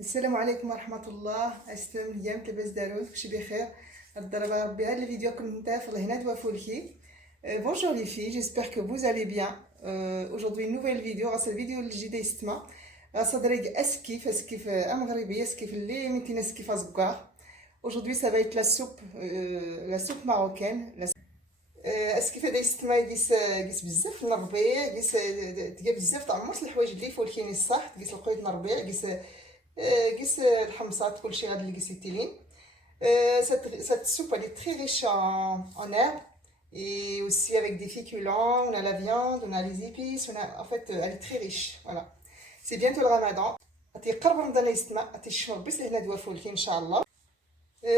السلام عليكم ورحمة الله. عشتم اليوم لاباس دارون كلشي بخير. الضربة ربي هاد الفيديو كنت في الهنا توافولكي. Bonjour les filles, j'espère que vous allez bien. Aujourd'hui une nouvelle vidéo. غاس الفيديو اللي جديد يستمع غاس دريق اسكيف مغربية اسكيف اللي ممكن اسكيف زكار. Aujourd'hui ça va être la soupe marocaine. اسكيف هذا يستمع يقيس بزاف الربيع يقيس تلقى بزاف تاع مرس الحوايج اللي فولكيني الصح تقيس القيد الربيع قيس الحمصات كلشي غادي اللي قيسيتيلين. Cette soupe elle est très riche en herbes et aussi avec des féculents, on a la viande, on a les épices, en fait elle est très riche. Voilà. C'est bientôt le Ramadan. قرب رمضان يستمع الشهر بس هنا دوافولكي ان شاء الله.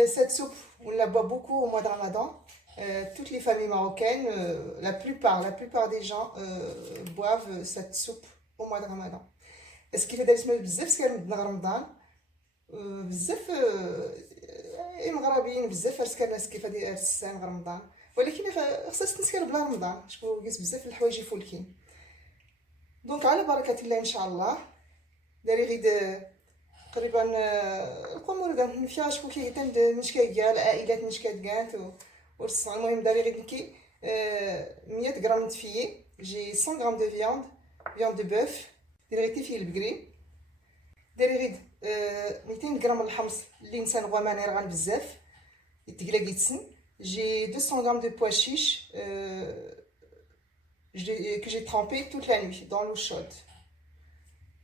Cette soupe on la boit beaucoup au mois de Ramadan. Toutes les familles marocaines, la plupart des gens boivent cette soupe au mois de Ramadan. Est-ce qu'il fait des بزاف سكان رمضان بزاف مغربيين بزاف سكان ناس كيف هذه السنه رمضان ولكن خصها تنسكر بلا رمضان شكون قيس بزاف الحوايج يفولكين. دونك على بركه الله ان شاء الله داري غيد تقريبا القمر دا نفيا شكون كيهتم مشكا كاع العائلات مشكا كاع والصح. المهم داري غيد نكي 100 غرام تفيي جي 100 غرام دو viande de bœuf ديريتي فيه البقري. داري غيد 200 غرام الحمص اللي انسان غواماني رغان بزاف يتقلا كيتسن. جي 200 غرام دو بوا شيش que j'ai trempé toute la nuit dans l'eau chaude.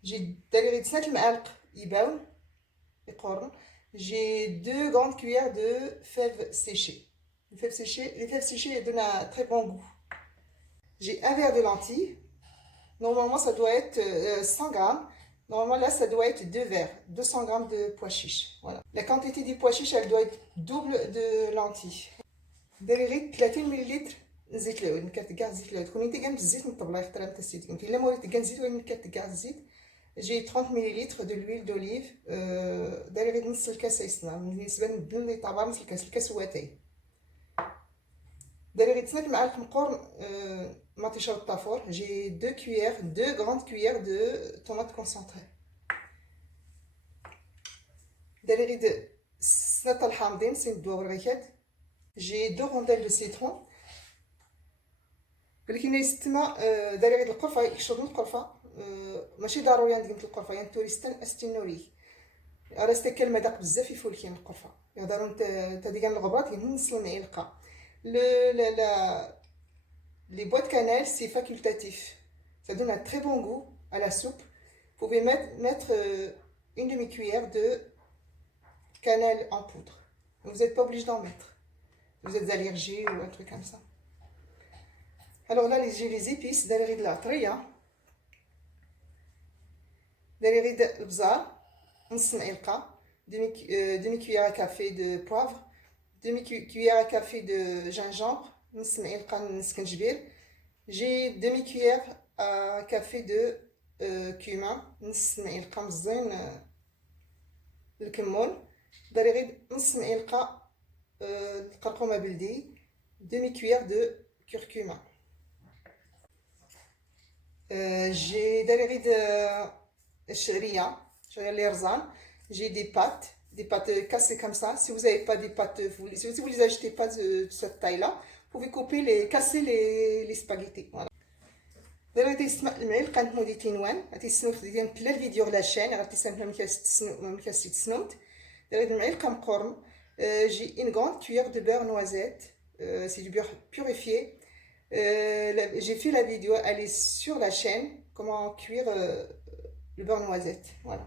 J'ai داري غيد 3 المعالق يباون يقورن. J'ai 2 grandes cuillères de fèves séchées. Les fèves séchées donnent un très bon goût. J'ai un verre de lentilles. Normalement ça doit être 100 grammes. Normalement là ça doit être 2 verres, 200 grammes de pois chiches. Voilà. La quantité des pois chiches elle doit être double de lentilles. ديري غير 30 ملل زيت العود كتكاع زيت العود كوني انت كان الزيت من الطبله يختار انت الزيت كنتي الا موريت كان زيت وين كتكاع الزيت. جي 30 ملل de l'huile d'olive. دايره غير نص الكاس يسنا بالنسبه للبن اللي طابع نص الكاس واتاي. دايره غير 3 معالق مقور مطيشه الطافور. جي 2 grandes cuillères de tomate concentrée. دايره غير 3 الحامضين سندوه ورغيكات. جي 2 rondelles de citron. ولكن يستمع دايره غير القرفه يشرب من القرفه ماشي ضروري عندك مثل القرفه يعني توريستان استنوري راستا كلمه داق بزاف يفولكين القرفه يهضروا انت ديك الغبرات نص المعلقه. Les bois de cannelle, c'est facultatif. Ça donne un très bon goût à la soupe. Vous pouvez mettre une demi-cuillère de cannelle en poudre. Vous n'êtes pas obligé d'en mettre. Vous êtes allergique ou un truc comme ça. Alors là, j'ai les épices. D'aller de la trilla. D'aller de l'bzar. Demi-cuillère à café de poivre. Demi-cuillère à café de gingembre. J'ai demi-cuillère à café de cumin. Le كمون داري غير نص معلقة القرقومة بلدي. demi-cuillère de curcuma. جي داري غير الشعرية اللي رزان. J'ai des pâtes cassées comme ça. Si vous n'avez pas des pâtes, si vous les achetez pas de cette taille-là, vous pouvez casser les spaghettis. Voilà. دابا تيسمع المعلقه نودي تينوان غتيسنوت ديال تلا الفيديو على الشان غتسمعهم كاس تسنوت. دابا المعلقه مقورن. J'ai une grande cuillère de beurre noisette. C'est du beurre purifié. J'ai fait la vidéo, elle est sur la chaîne comment cuire le beurre noisette. Voilà.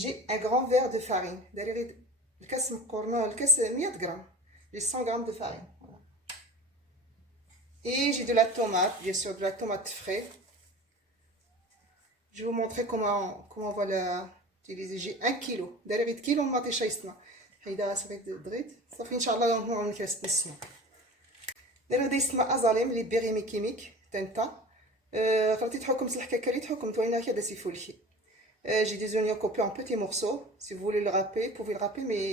J'ai un grand verre de farine. داير الكاس مقورنه الكاس 100 غرام. J'ai 100 grammes de farine. Voilà. Et j'ai de la tomate, bien sûr de la tomate fraîche. Je vais vous montrer comment on va l'utiliser. J'ai 1 kilo. داير غير كيلو مطيشه يسنا. حيدا صافي دغيت صافي ان شاء الله نروحو نكاس نسمع. داير غادي يسمع ازاليم لي بيريمي كيميك تنتا. خرجتي تحكم الحكاكه اللي تحكم توينا كذا سيفولكي. J'ai des oignons coupés en petits morceaux. Si vous voulez le râper, vous pouvez le râper, mais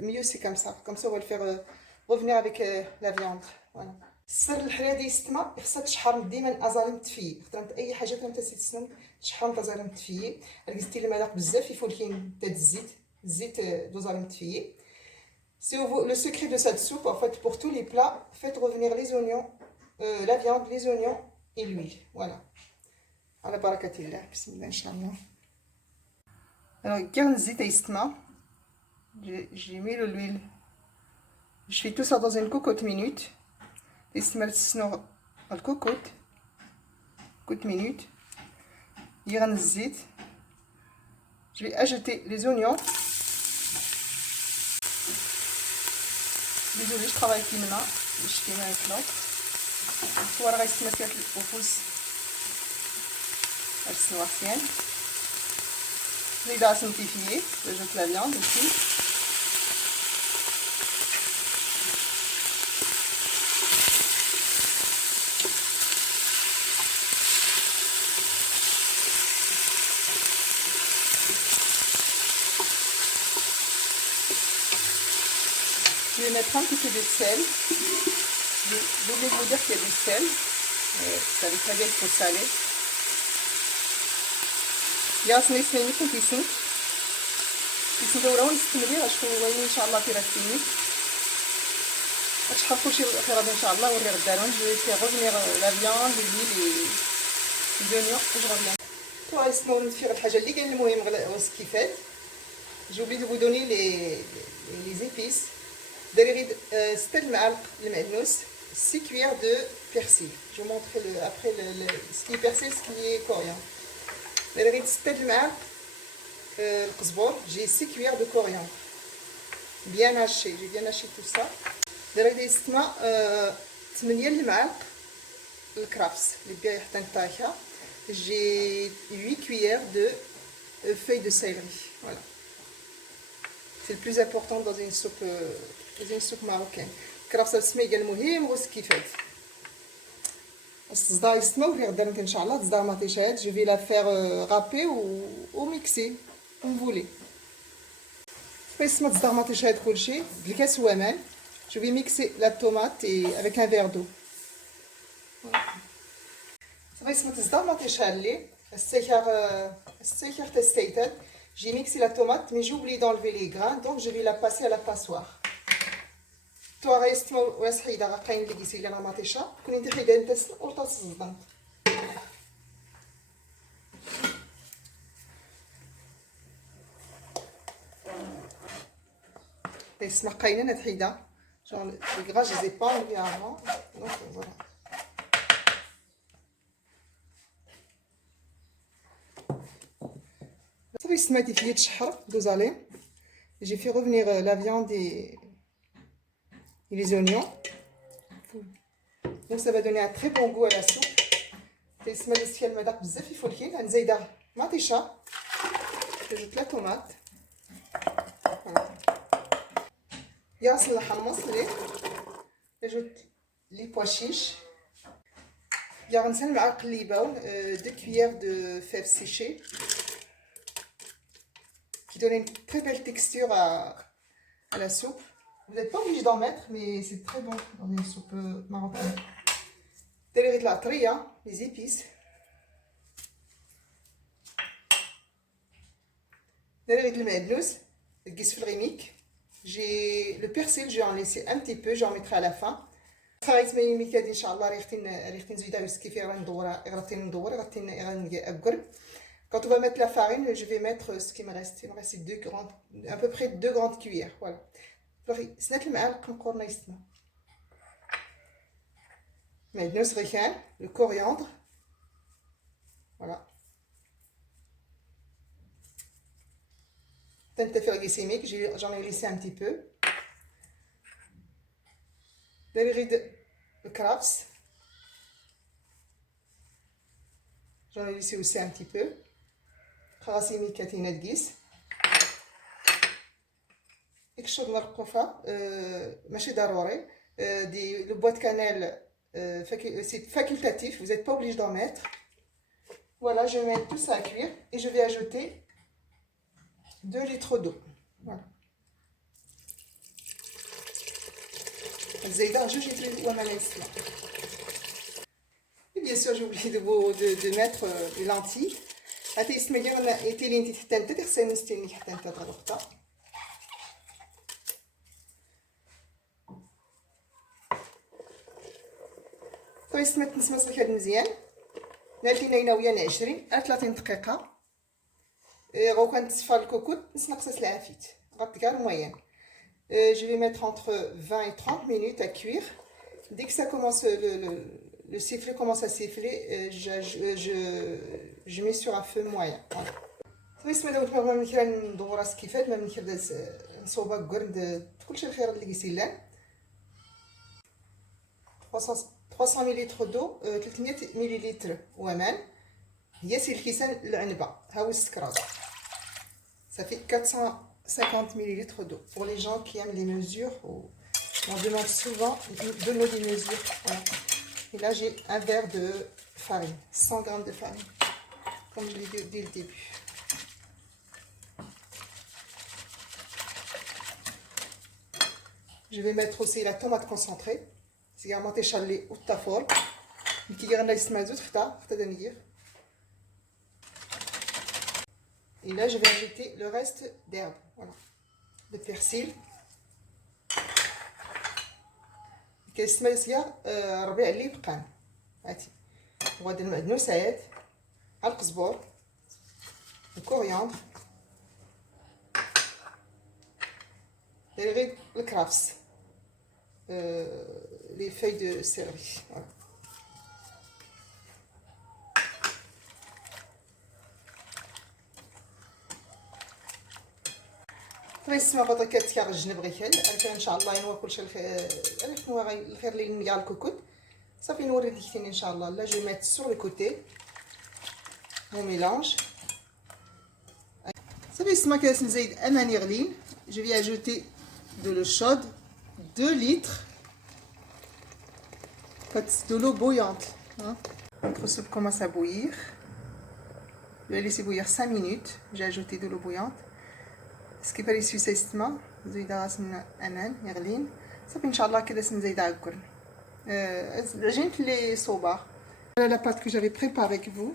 mieux c'est comme ça. Comme ça, on va le faire revenir avec la viande. Voilà. السر الحرية ديال الستمة خصها تشحر ديما ازالي متفيي، خاطر اي حاجه كنت تسنن تشحر ازالي متفيي. ركزتي المذاق بزاف يفولكين تاع الزيت دوزالي متفيي. Le secret de cette soupe, en fait, pour tous les plats, faites revenir les oignons, la viande, les oignons et l'huile. Voilà. على بركة الله. بسم الله إن شاء الله. Alors, كان الزيت يستمع. J'ai mis l'huile. Je fais tout ça dans une cocotte minute. يستمع تسنو الكوكوت. Cocotte minute. يغن الزيت. Je vais ajouter les oignons. Désolée, je travaille avec une main, je fais avec l'autre. Pour rester masqué au pouce, elle se noircine. Je vais simplifier, j'ajoute la viande aussi. Je vais mettre un petit peu de sel. J'ai oublié de vous dire qu'il y a du sel. Vous savez très bien qu'il faut saler. ياسمي يسميني كنت يسمي دورة ونستمري غنشوفو وين ان شاء الله في راسيني غتشحر كلشي بالخير ان شاء الله ونوري غدارون. جو في غوفنيغ لا فياند لي زونيون جو غادي تو غيسمو نفيغ الحاجه اللي كاين المهم غوص كيفات. جو oublié de vous donner les épices. Derrière 6 معالق المعدنوس, 6 cuillères de persil. Je vous montre après ce qui est persil, ce qui est coriandre. Derrière 6 معالق القزبور, j'ai 6 cuillères de coriandre. Bien haché, j'ai bien haché tout ça. Derrière 8 معالق الكرافس اللي بيها يحطن طايحة. J'ai 8 cuillères de feuilles de céleri. Voilà. C'est le plus important dans une soupe marocaine. كرافس السمي قال المهم هو كيفات. الصداع يستمع وفي غدا ان شاء الله الصداع مطيشات. جو في لا فيغ رابي و ميكسي كوم فولي. يستمع الصداع مطيشات كلشي بالكاس وامان. جو في ميكسي لا طوماط avec un verre d'eau. صافي يستمع الصداع مطيشات لي السيخ تستيتات. J'ai mixé la tomate, mais j'ai oublié d'enlever les grains, donc je vais la passer à la passoire. Toi, reste moi صحيدة غاقين اللي قيسي لي راه مطيشة. كون انت حيدة انت ورطاس الزبن. تسمع قاينة حيدة. Genre les gras, je les ai pas enlevés avant. Donc voilà. صافي سمعتي فيا تشحر دوزالي. J'ai fait revenir la viande et les oignons. Donc ça va donner un très bon goût à la soupe. تسمع لي المذاق بزاف يفولكين. غنزيدها مطيشه. نزيد لا طوماط. ياسن نحمص ليه. نزيد لي بوا شيش. يا غنسال مع قليبه 2 cuillères de fèves séchées qui donne une très belle texture à la soupe. Vous n'êtes pas obligé d'en mettre, mais c'est très bon dans une soupe marocaine. Derrière de la tria, les épices. Derrière le maïdnous, le guisfilrimique. J'ai le persil, je vais en laisser un petit peu, j'en mettrai à la fin. خايت ما يميك هادي ان شاء الله ريحتين زويده بس كيف غندورها غادي اكل. Quand on va mettre la farine, je vais mettre ce qui me reste. Il me reste à peu près 2 grandes cuillères. Voilà. سنات المعالق مقورنا يستمع. معدنوس ريحان, le coriandre. Voilà. Tentafir glycémique, j'en ai laissé un petit peu. Derrière le craps. J'en ai laissé aussi un petit peu. خراسيمي كاتينا دقيس. اكشر مرقوفة ماشي ضروري. Le bois de cannelle, c'est facultatif, vous n'êtes pas obligé d'en mettre. Voilà, je vais mettre tout ça à cuire et je vais ajouter 2 litres d'eau. Voilà. الزايده جوج لتر وما نسمع. Bien sûr, j'ai oublié de mettre les lentilles. هاتي يسمى انا ايتيلي انت حتى انت تغسلي نستني حتى انت ضغطه. يسمى تنسمس هاد مزيان. نالتينا ناويه 20 على 30 دقيقه. غو كنتصفى الكوكوط نقصص العافيت غطكار موين. Je vais mettre entre 20 et 30 minutes à cuire. Dès que ça commence, le sifflet commence à siffler, je mets sur un feu moyen. صافي سما دوت ما نكرا ندور راس كيفاش ما نكرا نصوبا كرد كلشي الخير اللي كيسيلان. 300 مليلتر دو 300 مليلتر ومان هي سي الكيسان العنبه ها هو السكراب. صافي 450 ml d'eau. Pour les gens qui aiment les mesures, on demande souvent de nous des mesures. Voilà. Et là, j'ai un verre de farine, 100 g de farine, comme je l'ai dit dès le début. Je vais mettre aussi la tomate concentrée. C'est également échalé au tafor. Et là, je vais ajouter le reste d'herbes. Voilà. Le persil. كيسمى ربيع اللي بقان. هاتي. وغادي المعدنوس عاد. القزبور. الكورياندر. غير الكرافس. les feuilles de céleri. Voilà. يسمى بطاطا كيرجن بغيكل ان شاء الله ينوى كلشي الخير اللي نلقى الكوكوط صافي نوري لك ثاني ان شاء الله. لا جو ميت سور لو كوتي مون ميلانج صافي يسمى كاس نزيد امان يغلين. جو في اجوتي دو لو شود 2 litres de l'eau bouillante. Notre soupe commence à bouillir. Je vais laisser bouillir 5 minutes. J'ai ajouté de l'eau bouillante. Ce qui fait السيستما زيدا راسنا امان يغلين صافي ان شاء الله كده نزيد عكرن العجينه اللي صوبا. Voilà la pâte que j'avais préparée avec vous.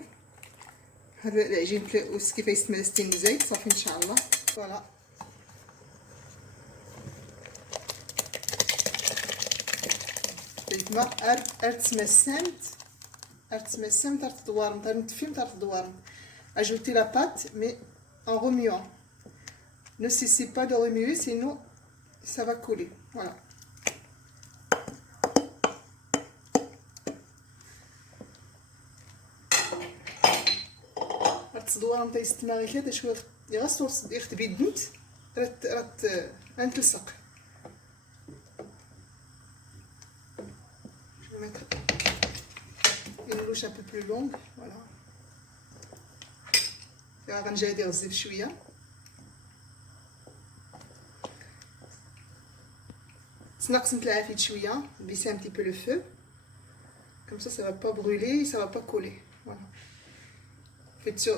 هذا العجينه ce qui fait يسمى ستين زيت صافي ان شاء الله. Voilà. زيت ما ارتمسمت تدوارم تنتفيم تدوارم. Ajouter la pâte mais en remuant. Ne cessez pas de remuer, sinon ça va coller. Voilà. تصدوها نتا يستماغي كده شويه يغسلوا يخت بيدنت رات نتلصق. Je vais mettre une louche un peu plus longue, voilà. غنجي هادي غزيف شويه. نقسم العافيت شويه baisser un petit peu le feu comme ça va pas brûler, ça va pas coller. Voilà. Faites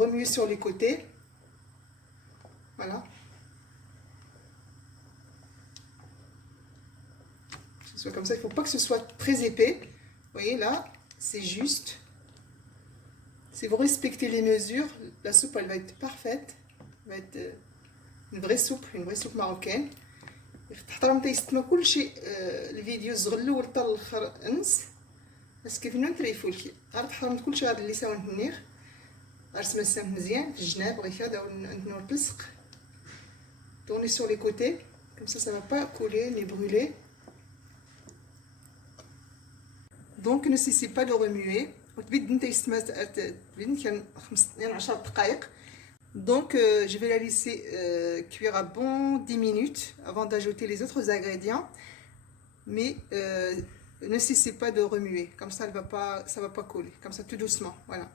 remuer sur les côtés. Voilà. Que ce soit comme ça, il faut pas que ce soit très épais. Vous voyez là, c'est juste. Si vous respectez les mesures, la soupe elle va être parfaite, va être une vraie soupe marocaine. تحترم تيستما كلشي الفيديو الصغلو ورطا الاخر انس بس كيف نتريفو لكي غير تحرمت كلشي هذا اللي ساون النير غنرسم السمك مزيان في الجناب غير هذا ونور تلصق. tourner sur les côtés comme ça va pas coller ni brûler. donc ne cessez pas de remuer وتبيد نتا يستما تبيد كان 10 دقائق. Donc je vais la laisser cuire à bon 10 minutes avant d'ajouter les autres ingrédients. Mais ne cessez pas de remuer, comme ça ça va pas coller, comme ça tout doucement. Voilà.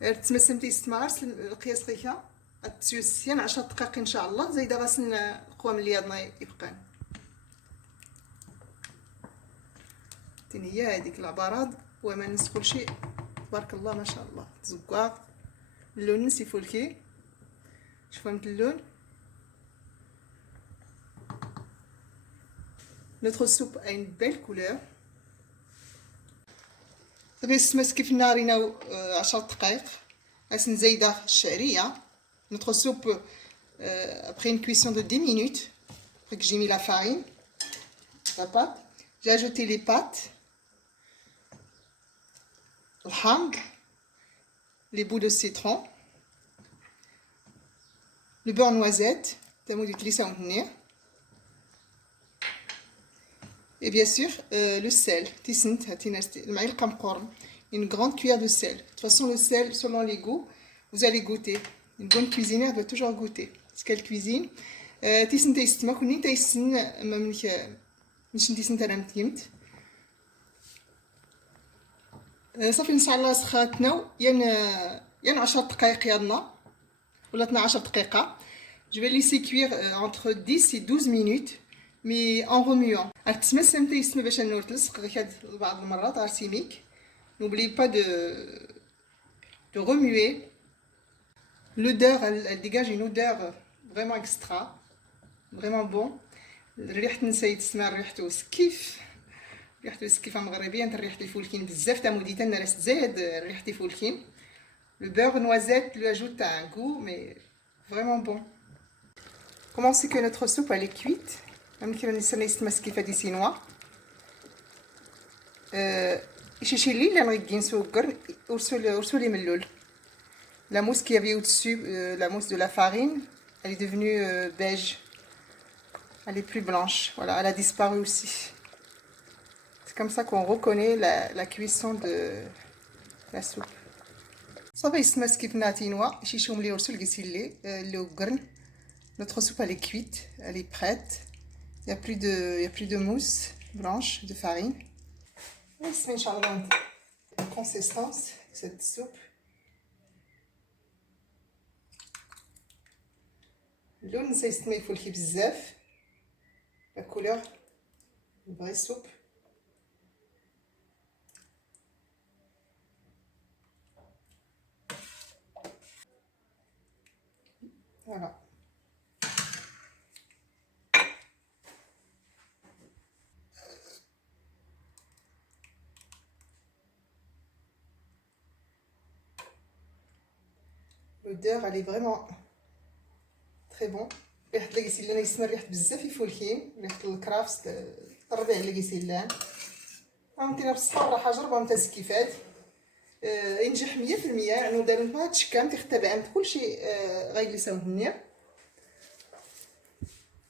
تمسمتي استمارس القياس غيكا تسيوسيان 10 دقائق ان شاء الله. زايده غاسن القوام اللي عندنا يبقان تاني هي هذيك العبارات وما ننسى كلشي تبارك الله ما شاء الله زكاق. اللون نسيفو لكي شوفوا من اللون Notre soupe a une belle couleur. دابا يسمس كيف نارينا 10 دقائق. غادي نزيدها الشعريه. Notre soupe après une cuisson de 10 minutes. Après que j'ai mis la farine, la pâte, j'ai ajouté les pâtes, le ham, les bouts de citron, le beurre noisette, et bien sûr le sel, une grande cuillère de sel. De toute façon, le sel, selon les goûts, vous allez goûter. Une bonne cuisinière doit toujours goûter ce qu'elle cuisine. تيسن تيستما كونين تيسن ما منك مش نتيسن تاع متيمت صافي ان شاء الله سخاتنا ين 10 دقائق يالنا ولا 12 دقيقه. Je vais laisser cuire entre 10 et 12 minutes mais en remuant. تسمسم تيسما باش نورتلصق غير بعض المرات ارسيميك. N'oubliez pas de remuer. L'odeur elle dégage une odeur vraiment extra. Vraiment bon. الريحة نسيت تسمع ريحته سكيف. ريحته سكيف مغربية. نتا ريحة الفولكين بزاف تاع موديتا راس تزايد ريحة الفولكين. Le beurre noisette lui ajoute un goût mais vraiment bon. Comment c'est que notre soupe elle est cuite? Même qu'il نسمى يستمس كيف هادي سينوا. شي اللي نغيكين سكر ورسولي ملول. La mousse qu'il y avait au-dessus, la mousse de la farine, elle est devenue beige. Elle est plus blanche. Voilà, elle a disparu aussi. C'est comme ça qu'on reconnaît la cuisson de la soupe. Notre soupe elle est cuite, elle est prête. Il n'y a plus de mousse blanche de farine. C'est une consistance cette soupe. اللون نسيت يفولكي بزاف. La couleur, une vraie soupe. Voilà. L'odeur, elle est vraiment très bon. ريحة الكيسيلان يسمى ريحة بزاف يفولكين. ريحة الكرافس طربي على الكيسيلان. فهمتينا بالصحة والراحة جربوها نتا كيفاش. ينجح 100% لأنه دارو ما تشكام تختبع عند كلشي غيجلسو هنيا.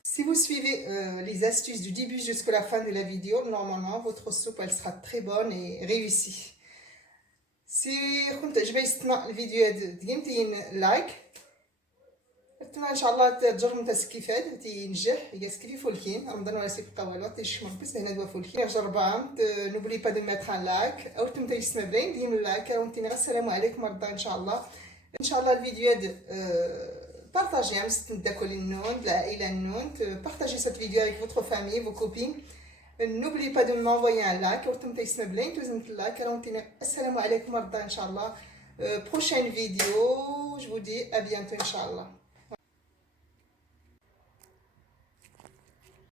Si vous suivez les astuces du début jusqu'à la fin de la vidéo, normalement votre soupe elle sera très bonne et réussie. Si كنت عجبتكم الفيديو هذا ديروا لايك. ان شاء الله تجربوا نتا كيفاش تينجح ياسكري فولكين رمضان ولا سيبقى والو تيشمر بس هنا دوا فولكين جربها. نوبلي با دو ميتر ان لايك او تم تيسمع بين ديما لايك وانتي السلام عليكم مرضى ان شاء الله. ان شاء الله الفيديو هذا بارطاجيه مستندكوا للنون العائله النون. بارطاجي cette vidéo avec votre famille vos copines. N'oubliez pas de m'envoyer un like ou تم تيسمع بين توزنت اللايك وانتي السلام عليكم مرضى ان شاء الله. Prochaine vidéo, je vous dis à bientôt Inch'Allah.